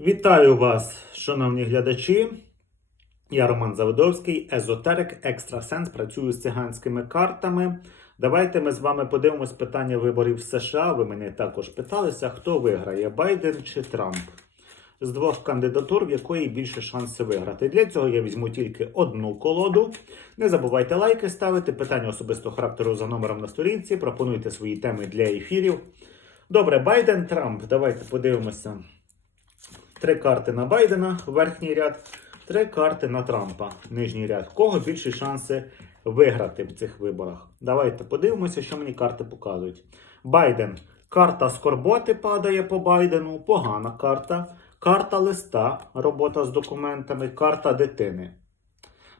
Вітаю вас, шановні глядачі. Я Роман Заводовський, езотерик, екстрасенс, працюю з циганськими картами. Давайте ми з вами подивимось питання виборів в США. Ви мене також питалися, хто виграє Байден чи Трамп? З двох кандидатур, в якої більше шанси виграти. Для цього я візьму тільки одну колоду. Не забувайте лайки ставити, питання особистого характеру за номером на сторінці. Пропонуйте свої теми для ефірів. Добре, Байден, Трамп. Давайте подивимося. Три карти на Байдена, верхній ряд, три карти на Трампа, нижній ряд. Кого більші шанси виграти в цих виборах? Давайте подивимося, що мені карти показують. Байден. Карта скорботи падає по Байдену, погана карта. Карта листа, робота з документами, карта дитини.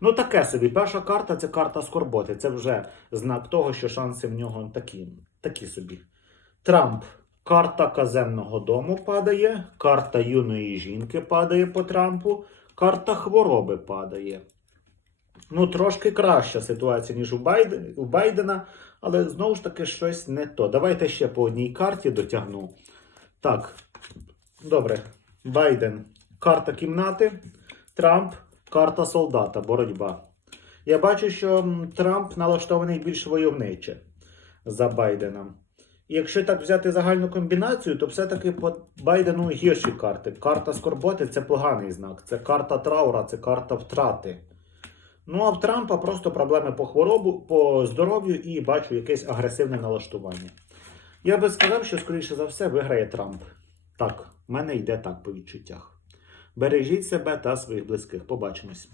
Ну, таке собі. Перша карта це карта скорботи. Це вже знак того, що шанси в нього такі, такі собі. Трамп. Карта казенного дому падає, карта юної жінки падає по Трампу, карта хвороби падає. Ну, трошки краща ситуація, ніж у, Байден, у Байдена, але знову ж таки щось не то. Давайте ще по одній карті дотягну. Так, добре. Байден. Карта кімнати. Трамп. Карта солдата. Боротьба. Я бачу, що Трамп налаштований більш войовниче за Байденом. Якщо так взяти загальну комбінацію, то все-таки по Байдену гірші карти. Карта скорботи це поганий знак. Це карта траура, це карта втрати. Ну а в Трампа просто проблеми по хворобу, по здоров'ю і бачу якесь агресивне налаштування. Я би сказав, що, скоріше за все, виграє Трамп. Так, в мене йде так по відчуттях. Бережіть себе та своїх близьких. Побачимось.